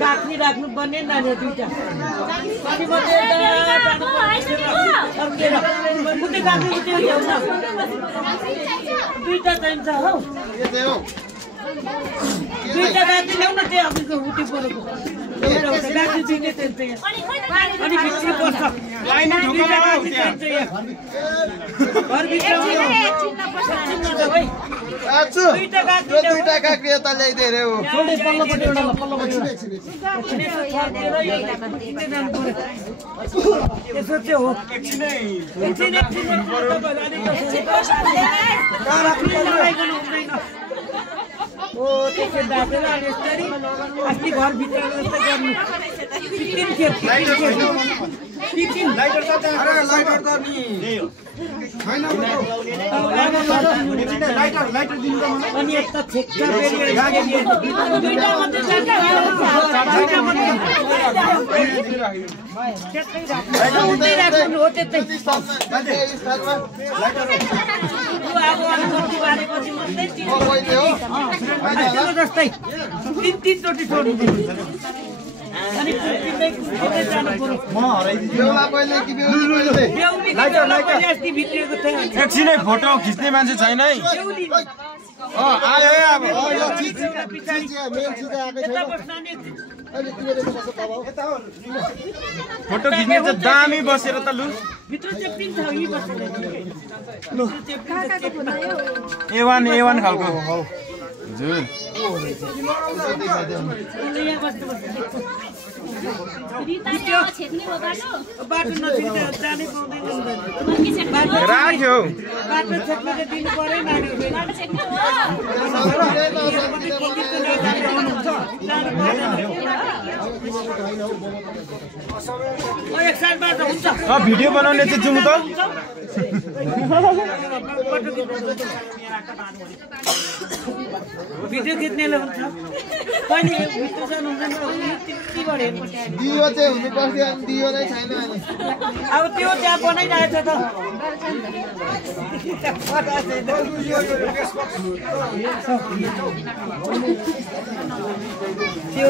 काट्नी राख्नु पर्ने नानी दुईटा अनि मात्रै दुईटा चाहिन्छ हौ दुईटा गाडी ल्याउन त्यही अघिको उठी परेको गाडी दिने चाहिन्छ अनि भित्री पर्छ दुईटा काक्री यता ल्याइदिए रे हो यसो चाहिँ हो ओ त्यसो दाँतेर अनि यसरी अस्ति घरभित्र यस्तो गर्नु अनि यता ठेक्का जस्तै तीन-तीनचोटि छोड्नु अनि एकछिनै फोटो खिच्ने मान्छे छैन है आयो है अब फोटो खिच्ने चाहिँ दामी बसेर त लु A1 खालको हजुर राख्यो भिडियो बनाउने चाहिँ जाउँ त भिडियो खिच्नेले हुन्छ पनि भित्र जानु हुँदैन दियो चाहिँ हुनु पर्थ्यो अनि दियो नै छैन अब त्यो त्यहाँ बनाइरहेछ त त्यो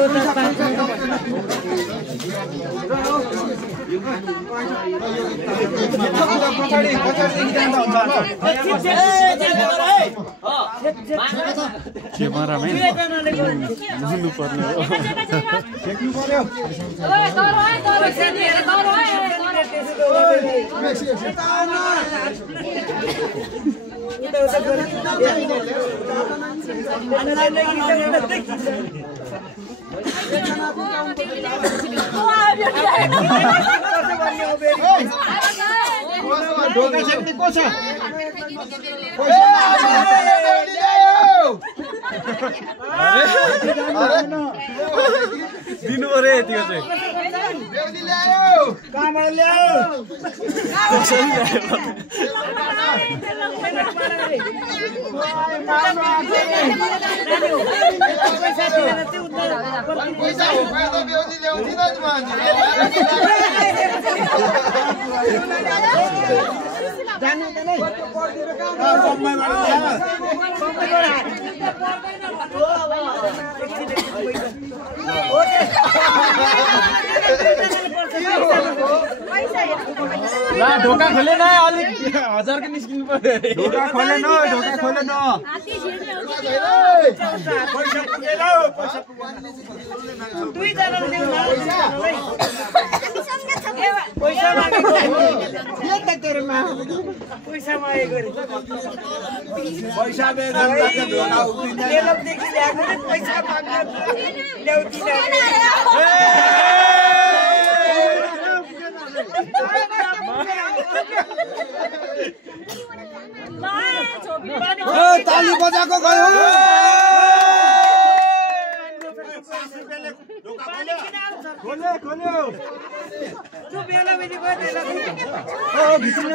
क्यामेरामै बुझ्नु पर्ने हो देख्नु पर्यो ढोका सेक्ने को छ दिनु पर्यो यतिको चाहिँ कहाँबाट ल्याऊ ढोका खोले न अलिक 1000 को निस्किनु पर्यो ढोका खोले न पैसा ताली बजाको गयो खोल्यो भित्र